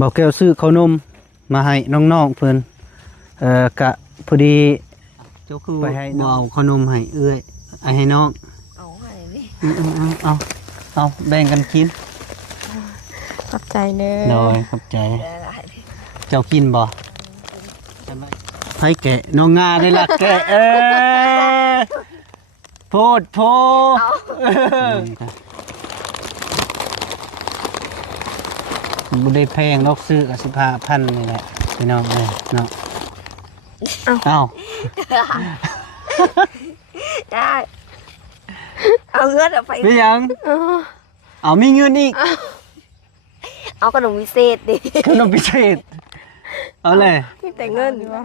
บอกแก้วซื้อข้าวนมมาให้น้องๆเพิ่นกะพอดีเจ้าคือไปให้เอาข้าวนมให้เอื้อยให้น้องเอาให้ดิเอาแบ่งกันกินขอบใจเด้อน้อยขอบใจเจ้ากินบ่ให้แกะน้องงาได้ละแกะโพดบุได้แพงนกซื้อกับ15,000นี่แหละพี่น้องเลยเนาะเอาได้เอาเงินไปไม่ยังเอามีเงินอีกเอาขนมพิเศษดิขนมพิเศษเอาเลยมีแต่เงินดีวะ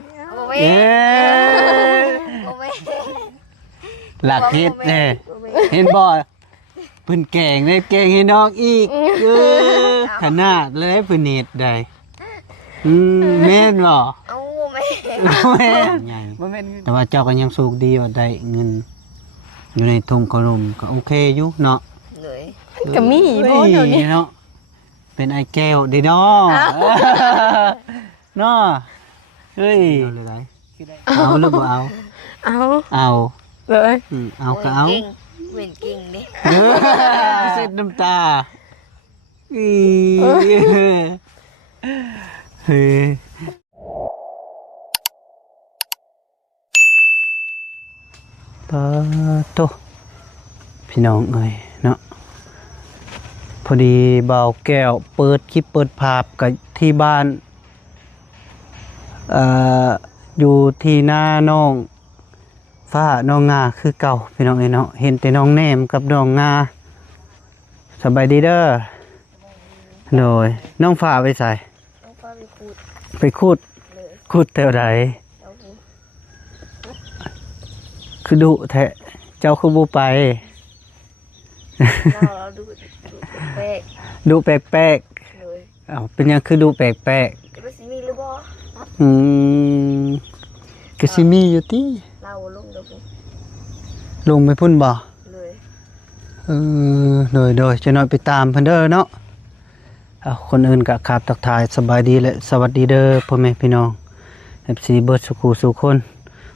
หลักคิดเลยเห็นบ่เพิ่นแกงเลยแกงให้น้องอีกขนาดเลยเพิ่นเน็ดได้แม่นบ่เอาแม่ใหญ่แต่ว่าเจ้าก็ยังสุขดีว่าได้เงินอยู่ในถุงขนมก็โอเคอยู่เนาะก็มีบ่เดี๋ยวนี้เนาะเป็นไอ้แก้วดิเนาะเนาะเฮ้ยเอาหรือบ่เอาเลยเอาก็เอาเว้นกิ่งดิเสร็จน้ำตาเฮ้ยปะโตพี่น้องเอ้ยเนาะพอดีเบาแก้วเปิดคลิปเปิดภาพกับที่บ้านอยู่ที่หน้าน้องฟ้าน้องงาคือเก่าพี่น้องเอ้ยเนาะเห็นแต่น้องแนมกับน้องงาสบายดีเด้อโดยน้องฟ้าไปใส่ไปคูดแถวใดคือดุแท้เจ้าคือบูไปดูแปลกๆเป็นยังคือดูแปลกๆก็สิมีหรือบ่ก็สิมีอยู่ติเราลงไปพุ่นบ่เลยโดยจะน้อยไปตามเพิ่นเด้อเนาะคนอื่นก็ขับทักทายสบายดีและสวัสดีเด้อพ่อแม่พี่น้อง FC เบิดสุขุสุคน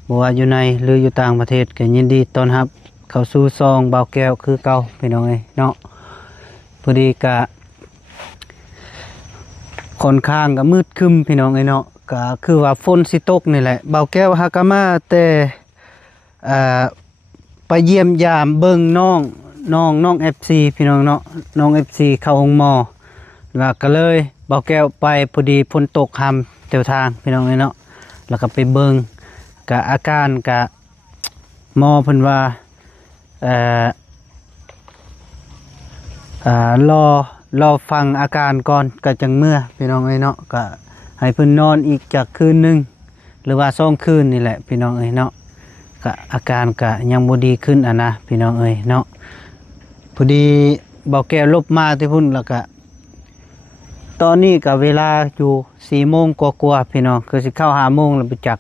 บ่ว่าอยู่ในหรืออยู่ต่างประเทศก็ยินดีต้อนรับเข้าสู่ซองเบาแก้วคือเก่าพี่น้องเอ้ยเนาะพอดีก็ค่อนข้างก็มืดครึ้มพี่น้องเอ้ยเนาะก็คือว่าฝนสิตกนี่แหละเบาแก้วหากะมาแต่ไปเยี่ยมยามเบิ่งน้อง FC พี่น้องเนาะน้อง FC เข้าห้องหมอแล้วก็เลยเบาแก้วไปพอดีฝนตกค่ำแถวทางพี่น้องเอ้ยเนาะแล้วก็ไปเบิ่งก็อาการก็หมอเพิ่นว่ารอฟังอาการก่อนก็จังเมื่อพี่น้องเอ้ยเนาะก็ให้เพิ่นนอนอีกจากคืนนึงหรือว่า2คืนนี่แหละพี่น้องเอ้ยเนาะก็อาการก็ยังบ่ดีขึ้นนะพี่น้องเอ้ยเนาะพอดีเบาแก้วลบมาที่พุ่นแล้วก็ตอนนี้ก็เวลาอยู่4 โมงกว่าๆพี่น้องคือสิเข้า5 โมงแล้วไปจัก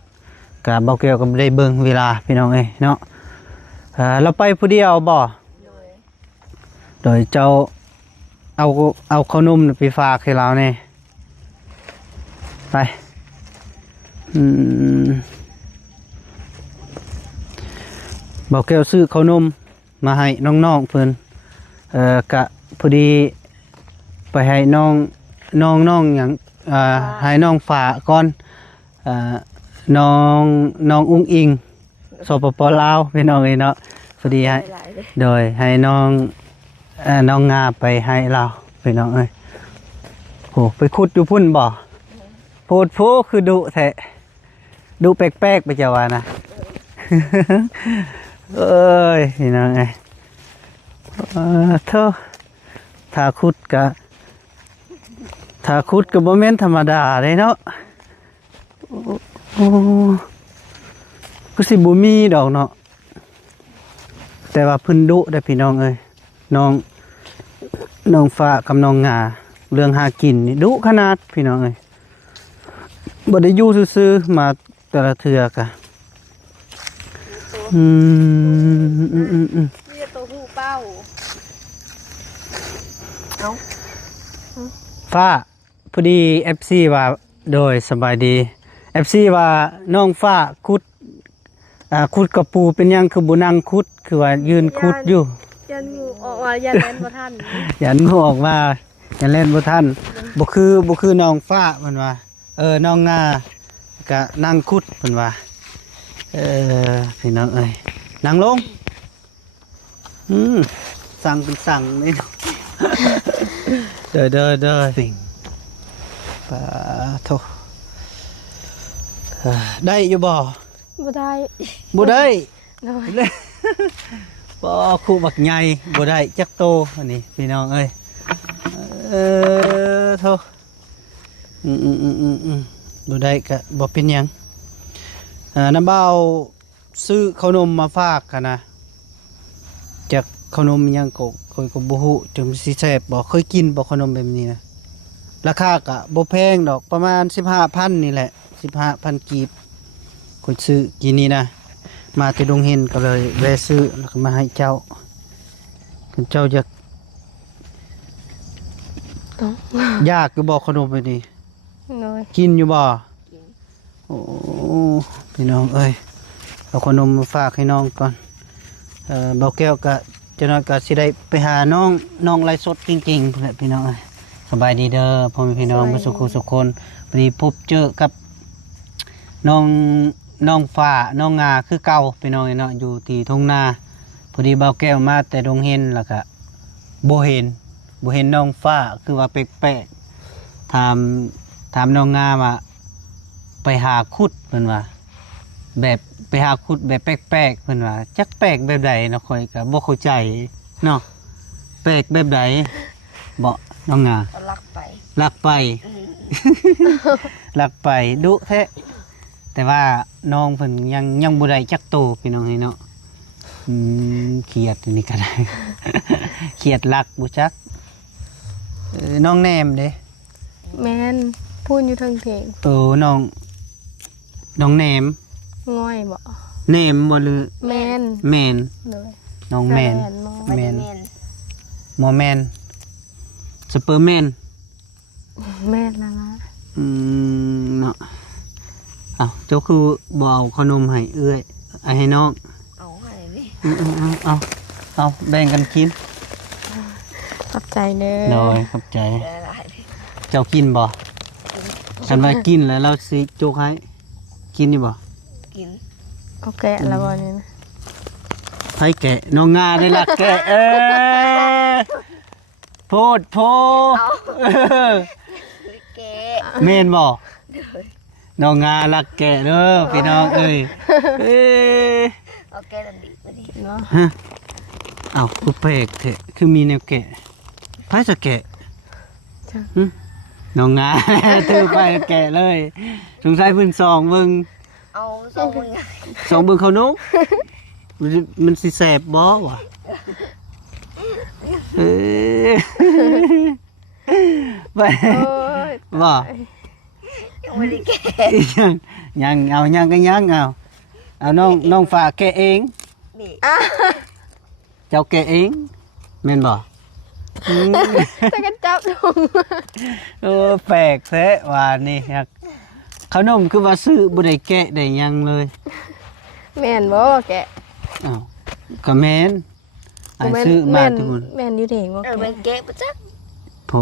ก็เบาแก้วก็บ่ได้เบิ่งเวลาพี่น้องเอ้ยเนาะเราไปผู้เดียวบ่โดยเจ้าเอาขนมไปฝากให้เราเนี่ยไปบอกแก้วซื้อขนมมาให้น้องๆเพิ่นกะพอดีไปให้น้องอย่างให้น้องฝากก่อนน้องอุ้งอิงสปป.ลาวพี่น้องเอ้ยเนาะพอดีให้โดยให้น้องงาไปให้เราไปน้องเอ้ยโหไปขุดอยู่พุ่นบ่โพดโพคือดุแท้ดุแปลกๆไปเจ้าว่านะเอ้ยพี่น้องเอ้ยเท่าถ้าขุดก็บ่แม่นธรรมดาเลยเนาะก็สิบ่มีดอกเนาะแต่ว่าเพิ่นดุได้พี่น้องเอ้ยน้องฟ้ากับน้องงาเรื่องหากินนี่ดุขนาดพี่น้องเอ้ยบ่ได้อยู่ซื่อๆมาแต่ละเทื่อกะนี่ตัวหูเป้าฟ้า พอดี FC ว่าโดยสบายดี FC ว่าน้องฟ้าขุดกระปูเป็นหยังคือบ่นั่งขุดคือว่ายืนขุดอยู่ ยันงูออกมายันเล่นบ่ทัน ยันบ่ออกมายันเล่นบ่ทันบ่คือน้องฟ้าเพิ่นว่าน้องงาก็นั่งขุดเพิ่นว่าพี่น้องเอ้ยนั่งลงสั่งเป็นสั่งนี่ เด้อสิ่งปะโถได้อยู่บ่ บ่ได้ บ่ได้ น้อย เลยบ่คู่บักใหญ่บ่ได้จักโตอันนี้พี่น้องเอ้ยโถบ่ได้ก็บ่เป็นหยังน้ำเบาซื้อขนมมาฝากกันนะจากขนมอิหยังก็ค่อยก็บ่ฮู้จังสิแซ่บบ่เคยกินบ่ขนมแบบนี้นะราคาก็บ่แพงดอกประมาณ 15,000 นี่แหละ 15,000 กีบค่อยซื้อกินนี่นะมาที่ดงเห็นก็เลยแวะซื้อแล้วก็มาให้เจ้าคุณเจ้าอยากยากอยู่บ่ขนมแบบนี้ น้อย กินอยู่บ่โอ้พี่น้องเอ้ยเอาขนมมาฝากให้น้องก่อนเบาแก้วก็จะน้อยก็สิได้ไปหาน้องไลฟ์สดจริงๆพุ่นแหละพี่น้องเอ้ยสบายดีเด้อพ่อแม่พี่น้องบ่สุขสุขคนพอดีพบเจอกับน้องฟ้าน้องงาคือเก่าพี่น้องเนาะอยู่ที่ทุ่งนาพอดีเบาแก้วมาแต่ดงเห็นแล้วก็บ่เห็นน้องฟ้าคือว่าแปลกๆถามน้องงาว่าไปหาขุดเพิ่นว่าแบบไปหาขุดแบบแปลกๆเพิ่นว่าจักแปลกแบบใดเนาะข่อยก็บ่เข้าใจเนาะแปลกแบบใดบ่น้องงา เอาลักไป ลักไป ลักไปดุแท้แต่ว่าน้องเพิ่นยังบ่ได้จักโตพี่น้องให้เนาะเครียดอันนี่ก็ได้ เครียดลักบ่จักน้องแนมเด้ แม่นพูดอยู่เทิงเถียง น้องแนม ง่อยบ่ เนมบ่หรือ แม่น แมน เลย น้องแมน บ่ แม ได้ น แม่น หมอแมนสเปอร์แมน แม่นละละ เนาะเอาเจ้าคือบ่เอาขนมให้เอื้อยให้น้อง เอาให้นี่ เอาแบ่งกันกิน ขอบใจเด้อ น้อยขอบใจ ได้หลาย เจ้ากินบ่คันว่ากินแล้วเราสิจุกให้กินนี่บ่ กินโอเคแล้วบ่นี่นะ ให้แกะน้องงาได้ละแกะโพดเแก แม่นบ่น้องงาลักแกะเด้อพี่น้องเอ้ย เอาแกดันดีมาดิเนาะ ฮะเอาคือแปลกแท้คือมีแนวแกะไผจะแกะ จ้ะ น้องงา ถือไปแกะเลยสงสัยเพิ่นส่องเบิ่ง เอาส่งมึงไง ส่องเบิ่งเขานุมันสิแสบบ่วะไป โอ้ย บ่ ยังไม่ได้แก ยังเอาน้องฝากแกะเอง นี่ เจ้าแกะเองแม่นบ่ จะกันจับถุง แปลกแท้ว่านี่ครับขนมคือว่าซื้อบ่ได้แกะได้หยังเลย แม่นบ่แกะ อ้าวก็แม่นอ้ายซื้อมาทุกคน แม่นอยู่เถียงบ่แม่นแกะบ่จัก โธ่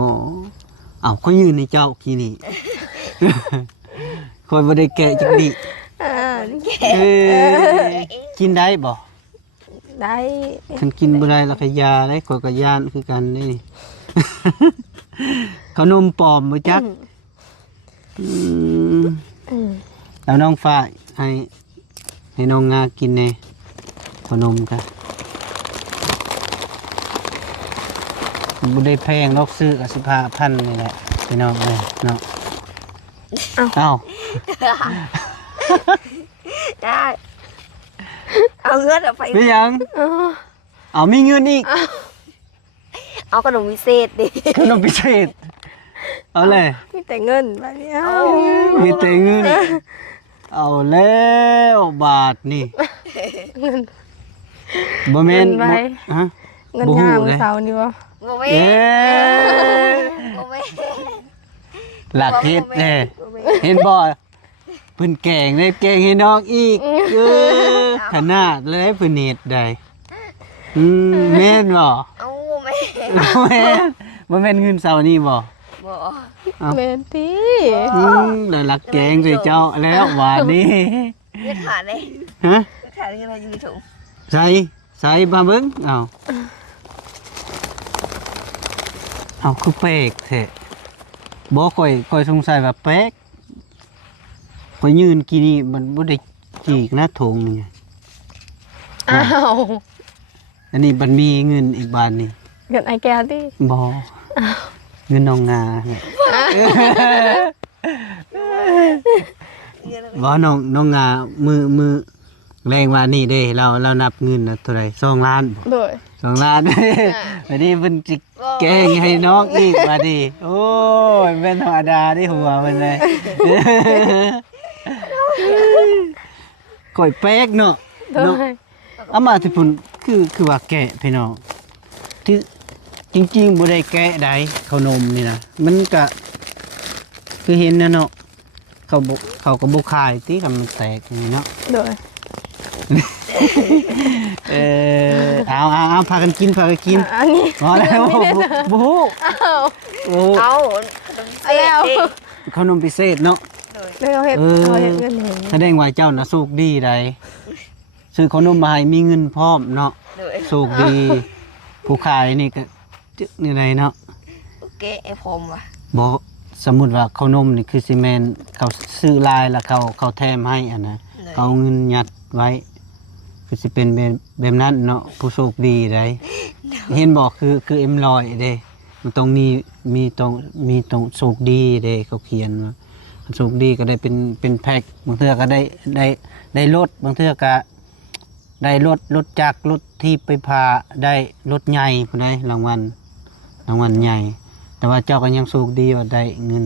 อ้าวเขายืนในเจ้ากี่นี่ คอยบ่ได้แกะจักดิ แกะ กินได้บ่ ได้ คันกินบ่ได้แล้วก็ยาได้ข้อยก็ย่านคือกันนี่ ขนมปลอมบ่จักแล้วน้องฝ้ายให้น้องงากินแน่ขนมกะบ่ได้แพงหรอกซื้อก็15,000นี่แหละพี่น้องเอ้ยเนาะเอ้า ได้เอาเงินเอาไป มีหยังเอามีเงินอีก เอาขนมพิเศษดิ ขนมพิเศษเอาเลย มีแต่เงินแบบนี้ มีแต่เงินเอาแล้วบาทนี่ เงิน บ่แม่น เงินไว้ ฮะ เงิน บ่ ยา ฮู้ ม เลย เสาร์นี่บ่ เอ๊ะ บ่แม่ หลักเฮ็ดแท้เห็นบ่เพิ่นแกงได้แกงให้น้องอีกขนาดเลยเพิ่นเฮ็ดได้แม่นบ่ เอาแม่ แม่นบ่แม่นเงินเซานี่บ่ บ่ แม่นติ ได้หลักแกงใส่เจ้าแล้วหวานนี้ เลือดขาดเลย ฮะ เลือดขาดยังไงอยู่ในถุง ใส่มาเบิ่งเอาคือแปลกแท้บ่ค่อยสงสัยว่าแปลกข่อยยืนกี่นี่มันบ่ได้จีกนะถุงนี่ไง อ้าว อันนี้มันมีเงินอีกบาทนี่ เงินไอแก้วติ บ่เงินน้องนาเนี่ยบ่น้องงามือแรงว่านี่เด้เรานับเงินน่ะเท่าไหร่2ล้านบ่ โดย 2 ล้านวันนี้เพิ่นสิแกล้งให้น้องอีกบัดนี้โอ้ยเป็นธรรมดาที่หัวมันเลยก่อยแป๊กเนาะ โด เนาะ ย เอามาที่พุ่นคือว่าแกะพี่น้องที่จริงๆบ่ได้แกะได้ขนมนี่นะมันก็คือเห็นนะเนาะเขาก็บ่ขายติคำมันแตกนี่เนาะ โดย เอาพากันกินพากันกิน อันนี้ พอแล้วบ่ฮู้ อ้าว โอ้ เอาขนมเส้น แล้ว ดิ ขนมพิเศษเนาะ แล้วเขาเฮ็ด เออ เขาเฮ็ดเงินเห็น แสดงว่าเจ้าน่ะโชคดีใดซื้อขนมมาให้มีเงินพร้อมเนาะ เลย โชคดีผู้ขายนี่ก็จึกนี่ไดเนาะ โอเคไอ้ผมว่ะ บ่สมมุติว่าขนมนี่คือสิแม่นเขาซื้อลายแล้วเขาแถมให้อันนะ เลย เขาเอาเงินยัดไว้คือสิเป็นแบบนั้นเนาะผู้โชคดีใดเห็นบอกคือเอ็มลอยเด้มันต้องมีตรงโชคดีเด้เขาเขียนว่าโชคดีก็ได้เป็นแพ็คบางเทื่อก็ได้รถบางเทื่อก็ได้รถจักรรถที่ไปพาได้รถใหญ่พุ่นได้รางวัลใหญ่ แต่ว่าเจ้าก็ยังโชคดีว่าได้เงิน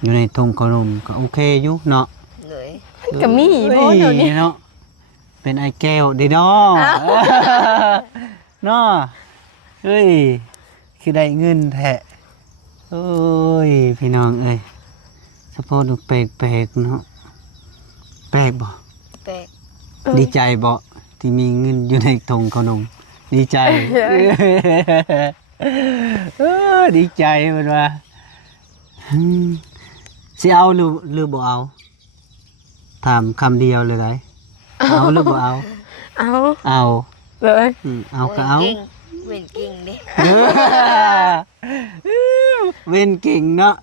อยู่ในถุงขนมก็โอเคอยู่เนาะ เลย ก็มีบ่เดี๋ยวนี้ เนาะเป็นไอ้แก้วเด้เนาะเนาะเฮ้ยคือได้เงินแท้โอ้ยพี่น้องเอ้ยสะโพกดูแปลกๆเนาะแปลกบ่ แปลก ดีใจบ่ที่มีเงินอยู่ในถุงขนมดีใจดีใจมันว่าสิเอาหรือบ่เอาถามคำเดียวเลยได้เอาหรือบ่เอา เอา เอา เลย เอาก็เอา เว้นกิ่งดิ เว้นเก่งเนาะ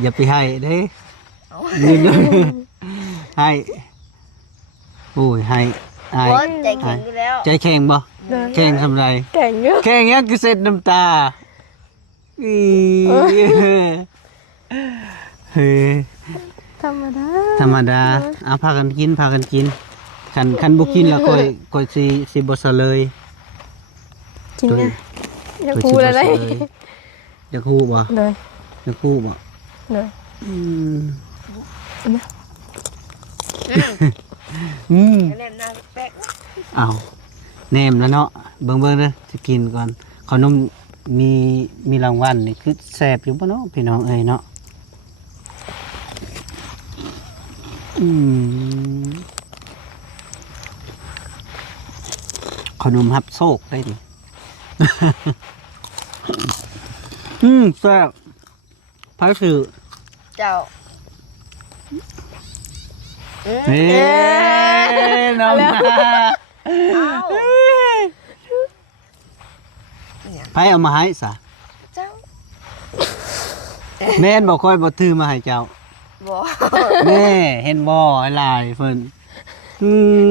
อย่าไปให้เด้ เอา เงินให้โอ้ยให้อาย โอ้ยใจแข็งอยู่แล้ว ใจแข็งบ่ เลย แข็งทำไร แก่งเยอะ แข็งยังคือเส้นน้ำตาอีเฮ้ย ธรรมดา ธรรมดาเอาพากันกินคันบ่กินแล้วค่อยสิบ่ซะเลย กินเนี่ยอยากพูดอะไร อยากฮู้บ่ เลย อยากฮู้บ่ เลย อืม แนมหน้าแปลก เอาแนมแล้วเนาะเบิ่งเด้อจะกินก่อนขนมมีรางวัลนี่คือแซ่บอยู่บ่เนาะพี่น้องเอ้ยเนาะขนมฮับโชคได้ดิ แซ่บพายสื่อ เจ้า เฮ้น้องมาพายเอามาให้ซะ เจ้า แม่นบ่ค่อยบ่ถือมาให้เจ้า บ่ แม่เห็นบ่หลายเพิ่นอืม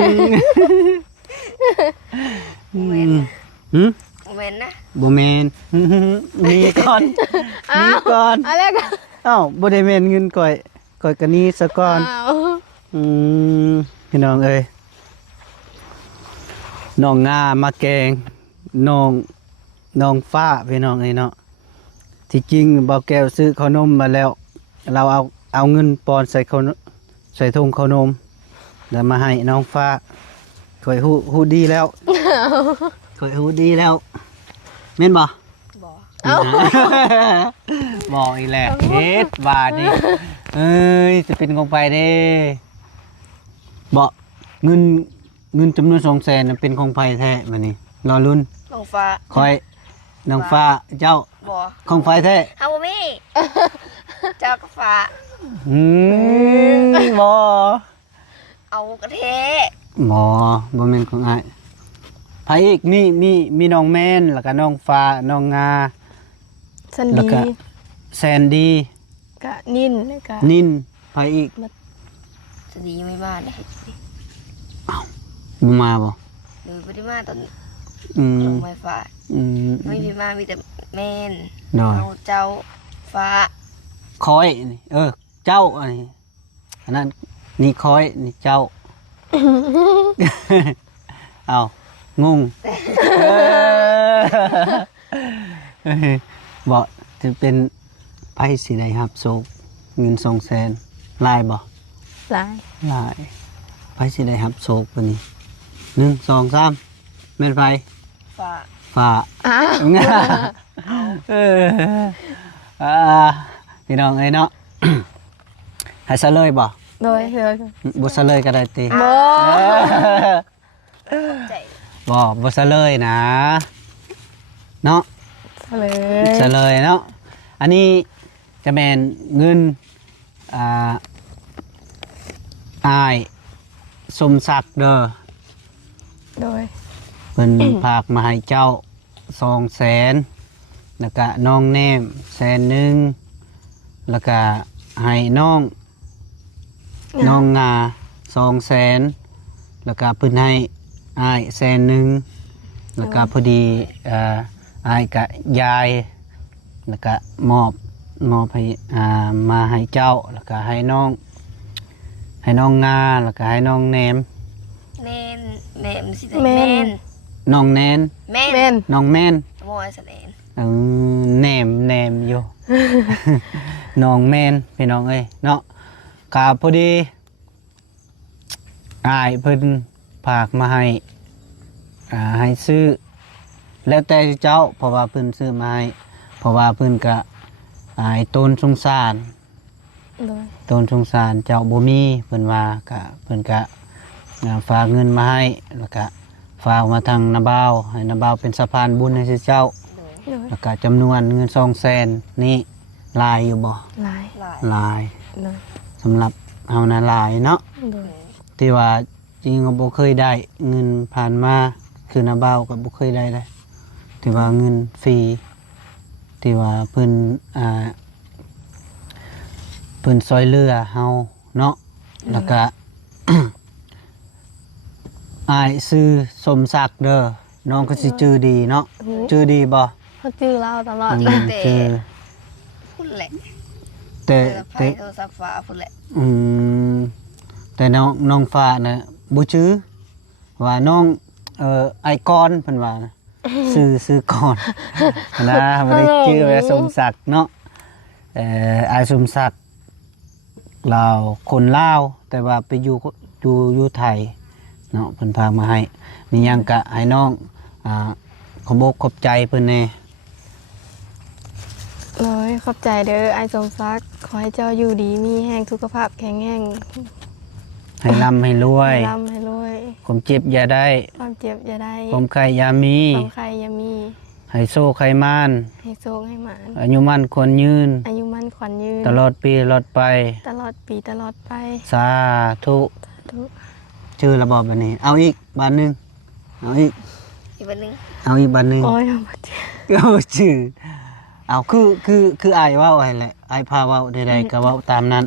หืม เว้นนะ บ่แม่นมีก่อนมีก่อน อะไรกัน อ้าวบ่ได้แม่นเงินก่อยก็นี้ซะก่อน อ้าว พี่น้องเอ้ยน้องงามาแกงน้องฟ้าพี่น้องเอ้ยเนาะที่จริงบ่าวแก้วซื้อขนมมาแล้ว เราเอาเงินปอนใส่ถุงขนมแล้วมาให้น้องฟ้าข่อยฮู้ดีแล้วข่อยฮู้ดีแล้วแม่นบ่ บ่ บอกอีกแหละเฮ็ดบาทนี่เอ้ยจะเป็นของไปเด้บอกเงินจำนวน200,000น่ะเป็นของไผแท้บัดนี้รอลุ้น น้องฟ้า คอยน้องฟ้าเจ้า บ่ ของไผแท้ เฮาบ่มีเจ้าก็ฟ้า บ่ เอากระเท บ่แม่นของอ้ายไผอีกมีน้องแม่นแล้วก็น้องฟ้าน้องงา สัน แล้ว ดี ก็แซนดี้ กะนินแล้วกะ นินไผอีก สดียังไม่มาเลย บ่มาบ่ หรือบ่ได้มาตอน อืม ลงไฟฟ้า อืม ไม่มีมามีแต่แม่น น้อย เอาเจ้าฟ้า คอยนี่เจ้าอันนี้อันนั้นนี่คอยนี่เจ้า เอางงบอกจะเป็นไพ่สีใดครับโศกเงิน200,000ลายบ่ หลาย ลายไพ่สีใดครับโศกตัวนี้1 2 3แม่นไฟ ฟ้า ฝ่า อ้าว เออพี่น้องเอ้ยเนาะ ให้ซะเลยบ่ โดย บ่ซะเลยก็ได้ติ บ่ ใจ บ่ซะเลยนะเนาะ เลย ซะเลยเนาะอันนี้จะแม่นเงินอ้ายสมศักดิ์เด้อ โดย เพิ่น ฝากมาให้เจ้า200,000แล้วก็น้องแนม100,000แล้วก็ให้น้องงา200,000แล้วก็เพิ่นให้อ้าย100,000แล้วก็พอดีอ้ายกับยายแล้วก็มอบให้มาให้เจ้าแล้วก็ให้น้องงาแล้วก็ให้น้องแนม แม่นแม่นสิได้ แม่ แม่ น น น้องแนน แม่น แม่น น้องแม่น มอยแสดง แนมอยู่ น้องแม่นพี่น้องเอ้ยเนาะกาพอดีอ้ายเพิ่นฝากมาให้ซื้อ แล้วแต่เจ้าเพราะว่าเพิ่นซื้อมาให้เพราะว่าเพิ่นก็ให้ต้นสงสาร โดย ต้นสงสารเจ้าบ่มีเพิ่นว่าก็เพิ่นก็ฝากเงินมาให้แล้วก็ฝากมาทางนาบ่าวให้นาบ่าวเป็นสะพานบุญให้เจ้า โดย แล้วก็จำนวนเงิน200,000นี่หลายอยู่บ่ หลาย หลาย หลาย โดย สำหรับเฮานะหลายเนาะ โดย ที่ว่าจริงก็บ่เคยได้เงินผ่านมาคือนาบ่าวก็บ่เคยได้เลยที่ว่าเงินฟรีที่ว่าเพิ่นซอยเรือเฮาเนาะแล้วก็ อ้ายซื้อสมศักดิ์เด้อน้องก็สิชื่อดีเนาะชื่อดีบ่ เขาจื้อเราตลอด ชื่อ พุ่นแหละ แต่ ไผโทรศัพท์ฟ้าพุ่นแหละ อืมแต่น้องฟ้าน่ะบ่ชื่อว่าน้องไอคอนเพิ่นว่านะซื้อก่อน นะบ่ได้ชื่อว่าสมศักดิ์เนาะอายสมศักดิ์ลาวคนลาวแต่ว่าไปอยู่ไทยเนาะเพิ่นพามาให้มีหยังก็ให้น้องขอบอกขอบใจเพิ่นแน่ โดยขอบใจเด้อไอ้สมศักดิ์ขอให้เจ้าอยู่ดีมีแห้งสุขภาพแข็งแรง ให้ร่ำให้รวย ให้ร่ำให้รวย ความเจ็บอย่าได้ ความเจ็บอย่าได้ ความไข้อย่ามี ความใครอย่ามี ให้โซ่ไขมาน ให้โชคให้หมาน อายุมั่นควรยืน อายุมั่นขวัญยืน ตลอดปีตลอดไป ตลอดปีตลอดไป สาธุ ทุก ชื่อระบอบแบบนี้ เอาอีกบานหนึงเอาอีก อีกวันหนึง เอาอีกบานหนึง โอ้ยเอามาเจอ เอาชื่อเอาคืออายเว่าไอ้แหละอายพาเว่าใดๆก็เว่าตามนั้น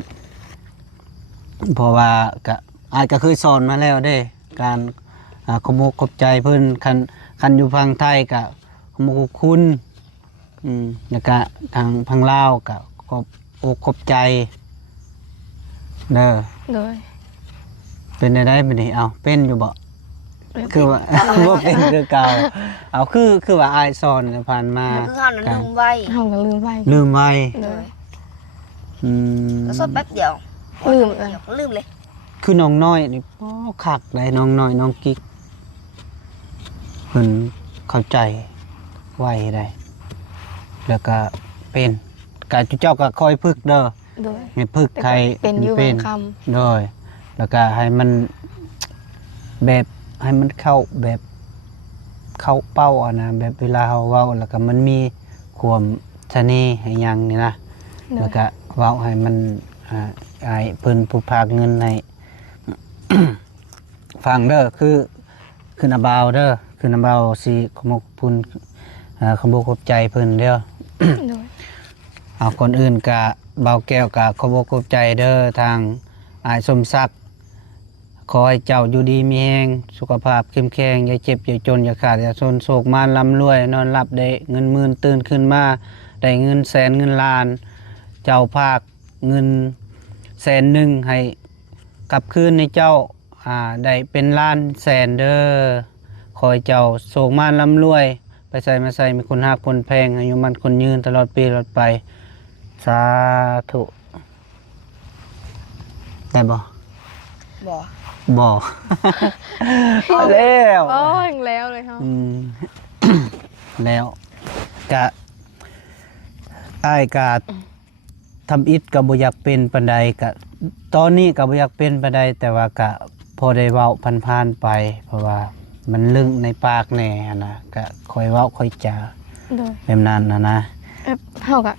เพราะว่าก็อายก็เคยสอนมาแล้วเด้ การขโมกขอบใจเพิ่นคันอยู่พังไทยก็ขโมกขอบคุณแล้วก็ทางพังลาวก็ขอบอกขอบใจเด้อ โดย เป็นได้บัดนี้เอาเป็นอยู่บ่คือว่า บ่เป็นคือเก่าเอาคือว่าอายสอนผ่านมา แล้วก็ข้าวนั้นลืมไว้ เฮาก็ลืมไป ลืมไว้ โดย ก็สดแป๊บเดียว ลืมเลย เดี๋ยวก็ลืมเลย คือน้องน้อยนี่คักได้น้องน้อยน้องกิ๊กเพิ่นเข้าใจไวได้ แล้วก็เป็นกะจุเจ้าก็คอยฝึกเด้อ โดย ให้ฝึก แต่ ใคร ก็เป็นอยู่บางค โดยแล้วก็ให้มันแบบให้มันเข้าแบบเข้าเป้าอ่ะนะแบบเวลาเฮาเว้าแล้วก็มันมีความชะนีให้หยังนี่นะ ำโด แล้ว ย ก็เว้าให้มันให้เพิ่นผู้พากเงินให้ ฟังเด้อคือนาบาวเด้อคือนาบาวสิขอมกพุนขอบอกขอบใจเพิ่นเด้อ โดย เอาคนอื่นกะเบาแก้วกะขอบอกขอบใจเด้อทางอายสมศักดิ์ขอให้เจ้าอยู่ดีมีแรงสุขภาพเข้มแข็งอย่าเจ็บอย่าจนอย่าขาดอย่าจนโศกมารร่ำรวยนอนหลับได้เงินหมื่นตื่นขึ้นมาได้เงินแสนเงินล้าน เจ้าภาคเงินแสนหนึ่งให้กลับคืนในเจ้าได้เป็นล้านแสนเด้อขอให้เจ้าโศกมารร่ำรวย ไปใส่มาใส่มีคนหักคนแพงอายุมันคนยืนตลอดปีตลอดไป สาธุได้บ่ บ่ บ่ แล้ว โอ้ยแล้วเลยครับ อืม แล้วกะอ้ายกะทำอิฐกับบ่อยากเป็นปานใดกะตอนนี้ก็บ่อยากเป็นปานใดแต่ว่ากะพอได้เว้าผ่านๆไป เพราะว่ามันลึงในปากแน่หั้นนะกะค่อยเว้าค่อยจา โดย แบบนั้นนะ เฮากะ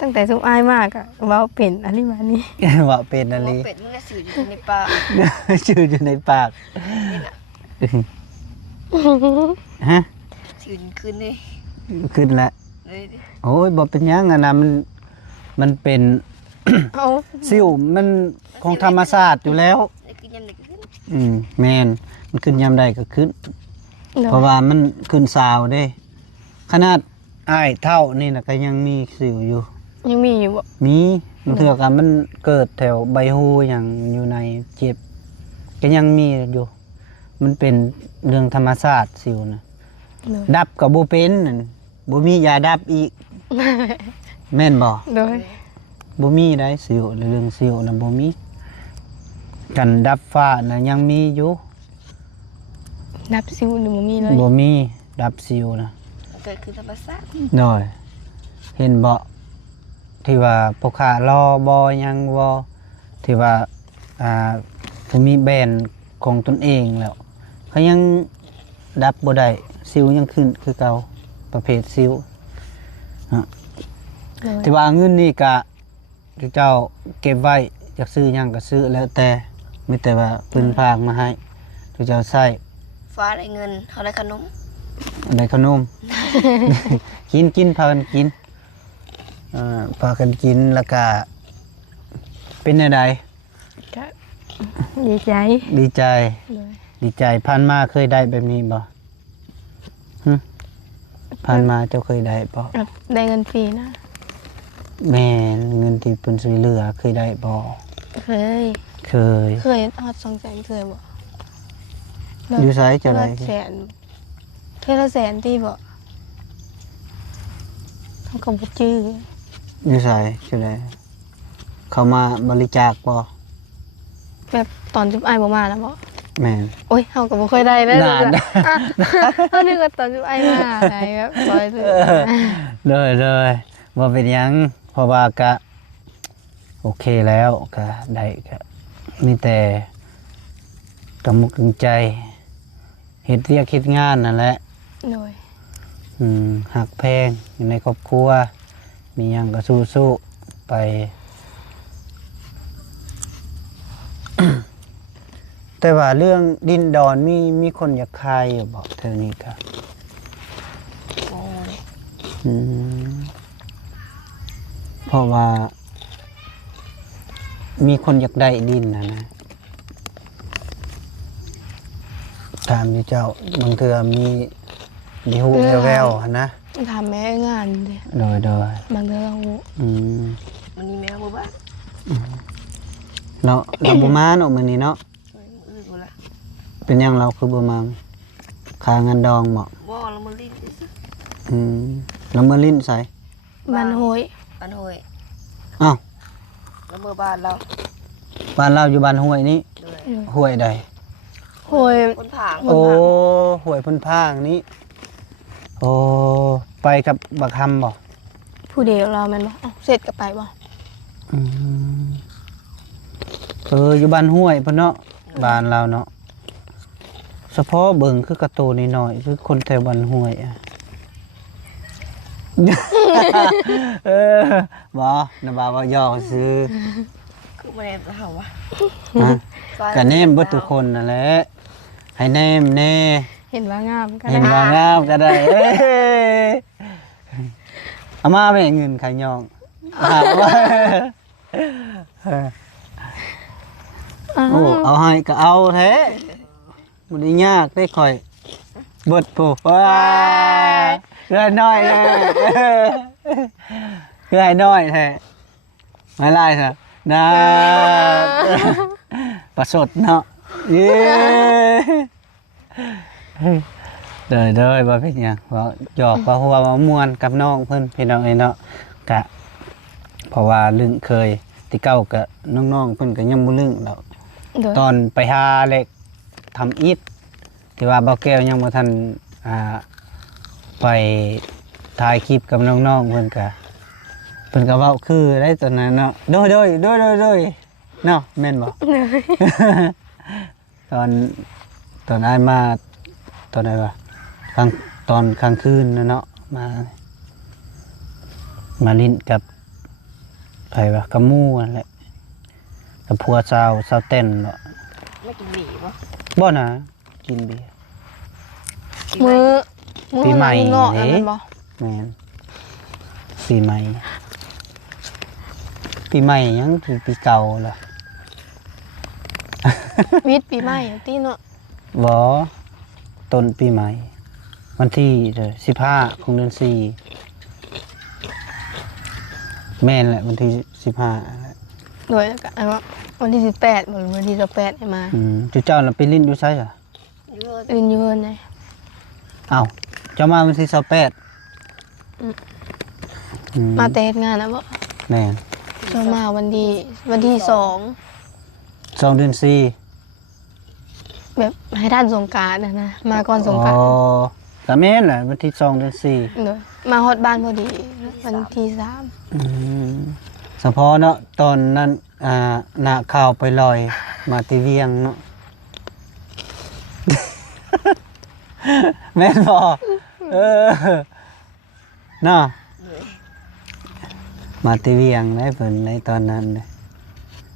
ตั้งแต่สุมอายมากอะเว้าเป็นอันนี้มานี่ ว่าเป็นอะไร ว่าเป็ดมันก็สื่ออยู่ในป่า ชื่ออยู่ในปาก นี่น่ะ ฮะ สื่อคืนนี่ ขึ้นแล้ว เลยดิ โอ้ยบอกเป็นหยังอะนะมันเป็น เอา ซิ่วมันของธรรมชาติอยู่แล้ว นี่คือยังไงขึ้น แมนมันขึ้นยามใดก็ขึ้น โดย เพราะว่ามันขึ้นสาวเด้ ขนาดอ้ายเท่านี่นะก็ยังมีสิวอยู่ ยังมีอยู่บ่ มีมันเถื่อกันมันเกิดแถวใบหูอย่างอยู่ในเจ็บก็ยังมีอยู่ มันเป็นเรื่องธรรมชาติสิวนะ โดย ดับกับโบเป็นนั่นบ่มียาดับอีก แม่นบ่ โดย บ่มีได้สิวเรื่องสิวนะบ่มีกันดับฟ้านะยังมีอยู่ นับซิวหรือบ่มีเลย บ่มีดับสิวนะ มันเกิดขึ้นธรรมชาติ น้อย เห็นบ่ที่ว่าพวกข้ารอบ่ยังบ่ที่ว่าผู้มีแบรนด์ของตนเองแล้วเขายังดับบ่ได้สิวยังขึ้นคือเก่าประเภทสิว โดย ที่ว่าเงินนี่กะเจ้าเก็บไว้อยากซื้อหยังก็ซื้อแล้วแต่มีแต่ว่าเพิ่นพากมาให้ที่เจ้าใช้ ฟ้าได้เงินเขาได้ขนม ได้ขนม กินพากันกินพากันกินแล้วก็เป็นจังได ก็ดีใจ ดีใจ โดย ดีใจผ่านมาเคยได้แบบนี้บ่หึผ่านมาเจ้าเคยได้บ่ แบบได้เงินฟรีนะ แม่นเงินที่เพิ่นช่วยเหลือเคยได้บ่ เคย เคย เคยฮอด200,000เคยบ่ อยู่ไสเจ้าได้ แสนเคยละแสนที่บ่ทำกับบ่จื้อ อยู่ไสเจ้าได้เข้ามาบริจาคบ่ แบบตอนจุบไอายบ่มาแล้วบ่ แม่น โอ้ยเฮาก็บ่เคยได้เลย นาน เฮานึกว่าตอนจุบไอายมาได้แบบซอยเลย เลยว่าเป็นหยังเพราะว่าก็โอเคแล้วก็ได้ก็มีแต่กำมุกกำใจเฮ็ดเรียกเฮ็ดงานนั่นแหละ โดย หักแพงอยู่ในครอบครัว มีหยังก็สู้ๆไป แต่ว่าเรื่องดินดอนมีคนอยากคายอยู่บอกเท่านี้ก็ โอ้ย อืมเพราะว่า มีคนอยากได้ดินนะถามอยู่เจ้าบางเทื่อมีหูแววๆหั่นนะ ถามแม่งานเด้ โดย บางเทื่อเรา อืม มันมีแมวบ่บ้าน เราบ่มาเนาะมื้อนี้เนาะ อื่นบ่ละ เป็นหยังเราคือบ่มาค่าเงินดองบ่ บ่เรามาลิ้นดิ เรามาลิ้นใส่ บ้านโหย บ้านห้วย อ้าว แล้วเมื่อบ้านเรา บ้านเราอยู่บ้านห้วยนี้ เลย ห้วยใด โหย คนผาง โอ้ห้วยพ้นพางนี้ โอ้ไปกับบักคำบ่ ผู้เดียวเราแม่นบ่เอ้าเสร็จก็ไปบ่ อืมอยู่บ้านห้วยพุ่นเนาะบ้านเราเนาะเฉพาะเบิ่งคือกระตูนน้อยๆคือคนแถวบ้านห้วยอะ เออบ่นะบ่าวว่าย่อซื้อ คือมาแนมจะเห่าวะ ฮะก็แนมเบิดทุกคนนั่นแหละให้แนมแน่ เห็นว่างามก็ เห็น ได้ ว่างามก็ได้เอ้ยเอามาแม่เงินไขยองเอามาโอ้เอาให้ก็เอาแท้บ่ได้ยากได้ค่อยเบิดผู้ว้าเพื่อน้อยแท้เพื่อให้น้อยแท้ไม่ไล่ซะนะประสดเนาะเย้เด้อบ่เป็นหยังว่าหยอกว่าหัวว่ามวนกับน้องเพิ่นพี่น้องเอ้ยเนาะกะเพราะว่าลึงเคยที่เก้าก็น้องๆเพิ่นก็ยังบ่ลึงดอก โดย ตอนไปหาเหล็กทำอิฐที่ว่าเบาแก้วยังบ่ทันไปถ่ายคลิปกับน้องๆเพิ่นก็เว้าคือได้ตอนนั้นเนาะโดยเนาะแม่นบ่ ตอนอ้ายมาตอนไหนวะตอนกลางคืนนะเนาะมาลิ้นกับไผวะกับหมู่นั่นแหละกับผัวสาวเต้นเนาะ ไม่กินหมี่ปะ บ่นะกินเบียร์ มือ ปีใหม่ เงาะนั่น เด้ แม่นบ่ แม่นปีใหม่ยังปีเก่าล่ะ วิทย์ปีใหม่ติเนาะ บ่ต้นปีใหม่วันที่15ของเดือน4แม่นแหละวันที่15แหละ โดยแล้วก็อันว่าวันที่18บ่หรือวันที่28ให้มา จุเจ้าน่ะไปลิ้นอยู่ไสอ่ะ เยอะ อื่นอยู่เพิ่นได อ้าวเจ้ามาวันที่28มาแต่เฮ็ดงานนะบ่ แม่น จะมาวันที่2 2เดือน4 แบบให้ท่านสงกรานต์นะมาก่อนสงกราน อ๋ ต์ อก็แม่นแหละวันที่2เดือน4 โดยมาฮอดบ้านพอดีวันที่เฉพาะเนาะตอนนั้นหน้าข่าวไปลอยมาติเวียงเนาะ แม่นบ่เนาะมาติเวียงได้เพิ่นในตอนนั้นเด้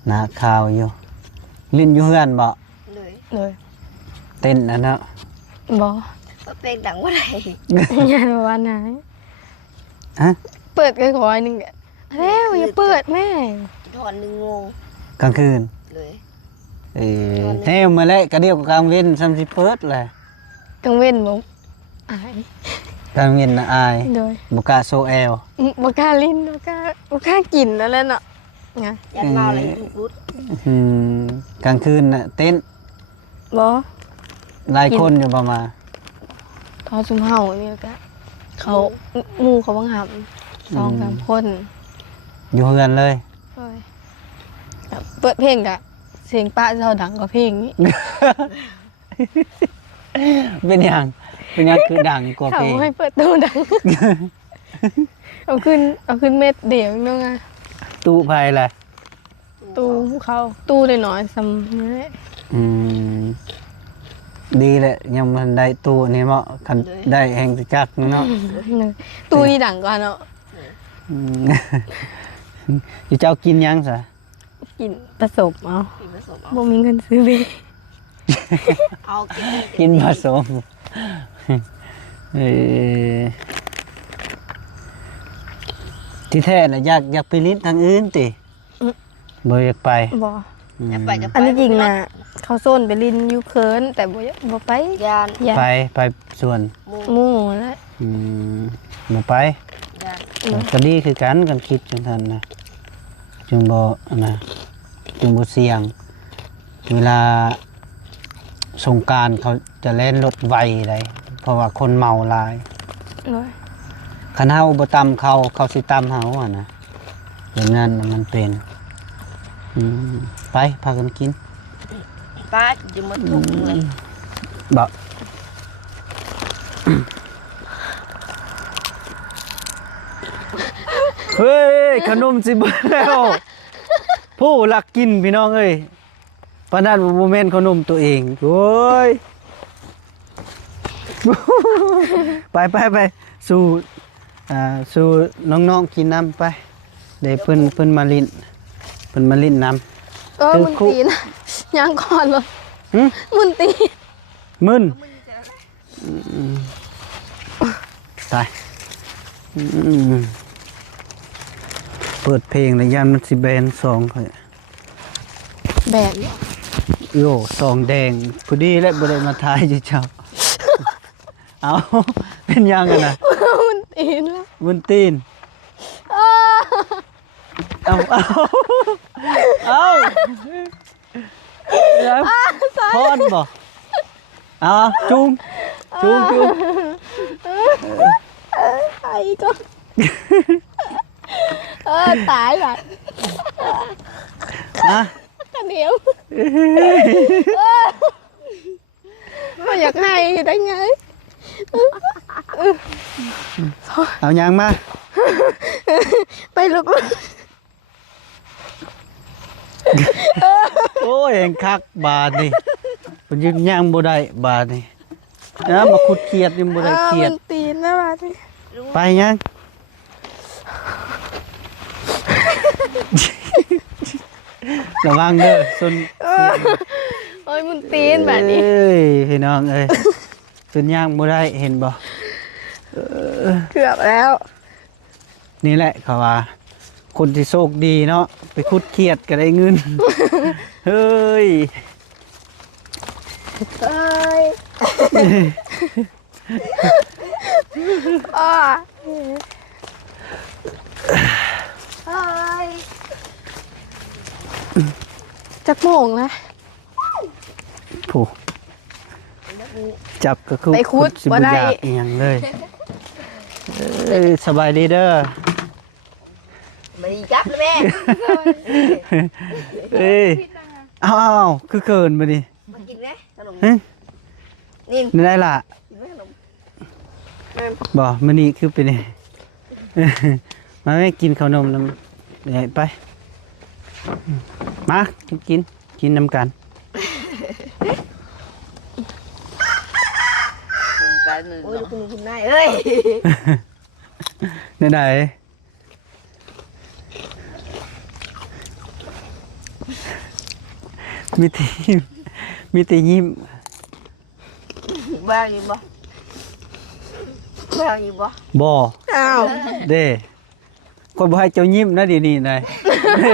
หน้าข่าวอยู่ลิ้นอยู่เฮือนบ่ เลย 3โดย เต้นอันเนาะ บ่ เพลงดังว่าไร อย่าว่าไหน ฮะ เปิดกันขออีกนึงแล้วอย่าเปิดแม่ ถอน1 โมง กลางคืน เลย เฮ้ยมาแล้วก็เดียวกับกลางเว้นซ้ำสิเปิดแหละ กังเว้นบ่อาย กลางเว้นน่ะอาย โดย บ่กล้าโซแอล บ่กล้าลิ้นบ่กล้ากินนั่นแหละเนาะไง ยันเมาอะไรถูกรุด กลางคืนน่ะเต้น บ่ หลายคนอยู่ประมาณ เขาซุมเฮานี่ก็เขาหมู่เขาบังหับ2-3 คน อยู่เฮือนเลย โอ้ยแบบเปิดเพลงกะเสียงป้าเจ้าดังกว่าเพลงนี้ เป็นหยังคือดังกว่า เขา เพลง ให้เปิดตู้ดัง เอาขึ้นเม็ดเดียวนึงอ่ะ ตู้ไผล่ะ ตู้เขาตู้น้อยๆซ้ำนี่ อืมดีแหละยังมันได้ตู้นี่เหมาะคันได้แห่งสิจักเนาะ ตู้นี่ดังกว่าเนาะ อืม อยู่เจ้ากินหยังซะ กินผสมเอา กินผสมเอา บ่มีเงินซื้อเบย เอากิน กินผสมเออที่แท้น่ะอยากไปลิ้นทางอื่นติบ่อยากไป บ่ จะไปจะไป อันนี้จริงน่ะเขาโซนไปลินอยู่เคินแต่บ่ไป ยาน อย่า ไปส่วน หมู หมู่แล้ว บ่ไป ยาน ก็ดีคือกันคิดจังซั่นนะจึงบ่เสี่ยง เวลาสงกรานต์เขาจะเล่นรถไวได้เพราะว่าคนเมาหลาย โอ้ย คันเฮาบ่ตำเขาสิตำเฮาอ่ะนะอย่างนั้นน่ะมันเป็นไปพากันกิน ป้าจะมาทุกเลย บ่ เฮ้ยขนมสิเบิดแล้วผู้ลักกินพี่น้องเอ้ยปานนั้นบ่แม่นขนมตัวเองโอ้ยไปสู่สู่น้องๆกินน้ำไปเดี๋ยวเพิ่นมาลิ้นน้ำ มุนตีนยังก่อนเลย หึ มุนตีน มึนตายเปิดเพลงแล้วยันมันสิแบนสองค่อย แบน โย่สองแดงพอดีและบ่ได้มาทายอยู่เจ้าเอาเป็นยังกันนะ มุนตีนวะ มุนตีนเอาแล้วพอนบ่เอาจุง ไอ้ก็ตายละ นะ กันเดียวไม่อยากให้ได้ไง เอายังมา ไปลุก โอ้ยแห่งคักบาทนี่มันยึดย่างบ่ได้บาทนี่นะมาขุดเขียดยังบ่ได้เขียด มันตีนแล้วมาดิ ไปยังระวังเด้อส่วน โอ้ยมันตีนแบบนี้ เอ้ยพี่น้องเอ้ยส่วนย่างบ่ได้เห็นบ่ เกือบแล้ว นี่แหละเขาว่าคนที่โชคดีเนาะไปขุดเขียดก็ได้เงิน เฮ้ย เอ้ยอ้าเอ้ยจักโมงนะ ผู้จับก็คือ ไปขุด สิ บ่ได้ อยากอหย่างเลยเอ้ยสบายดีเด้อ มาดีจับเลยแม่ เอ้ยอ้าวคือเกินมาดิ มากินไหมขนม เฮ้ย นี่ นี่ได้ล่ะ กินไหมขนม บ่มื้อนี้คือเป็นไง มาแม่กินข้าวนมนำใหญ่ไปมากินนำกัน โอ้ยคุณนายเอ้ย ได้มีแต่ยิ้ม บ้าอยู่บ่บ้าอยู่บ่ บ่ อ้าว เด้คนบ่ให้เจ้ายิ้มนะดีนี่นายเด้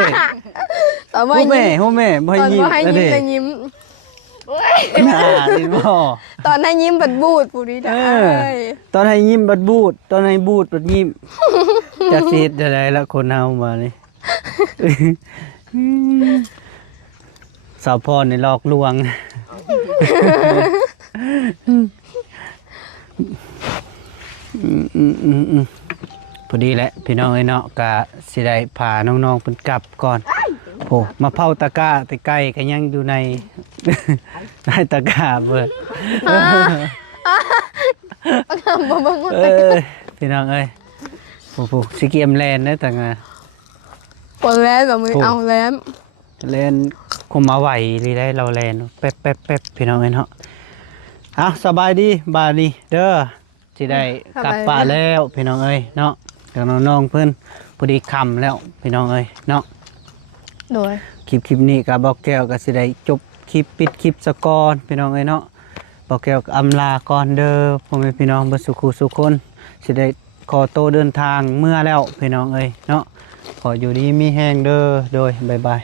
ตอน โอ้ ว่า แม่ ยิ้ม โอ้แม่บ่ให้ ตอน ยิ้ม ว่าให้ นะ ยิ้ม เด้ จะยิ้ม โอ้ย น่าดิบ่ ตอนให้ยิ้มบัดบูดปูดีได้ ตอนให้ยิ้มบัดบูดตอนให้บูดบัดยิ้มจะเสียจะได้ละคนเฮามานี่สาวพรนี่หลอกลวงพอดีแหละพี่น้องไอ้เนาะกะสิได้พาน้องๆเพิ่นกลับก่อนโอ้มาเผาตะกร้าแต่ไก่ก็ยังอยู่ใน ในตะกร้าเบิด บ่เบิ่งว่า เอ้ยพี่น้องเอ้ยโอ้โหสิเกมแลนนะแต่งา ปวดแล้วแบบมือเอาแล้ว แลนคงมาไหวเลยได้เราแลนแป๊บพี่น้องเอ้ยเนาะเอาสบายดีบาดนี้เด้อสิได้กลับป่าแล้วพี่น้องเอ้ยเนาะเดี๋ยวน้องๆเพิ่นพอดีค่ำแล้วพี่น้องเอ้ยเนาะ โดย คลิปนี้กับบอกแก้วก็สิได้จบคลิปปิดคลิปสะก่อนพี่น้องเอ้ยเนาะบอกแก้วก็อำลาก่อนเด้อพ่อแม่พี่น้องเบ่สุขุสุขคนสิได้ขอโตวเดินทางเมื่อแล้วพี่น้องเอ้ยเนาะขออยู่ดีมีแห้งเด้อโดยบ๊ายบาย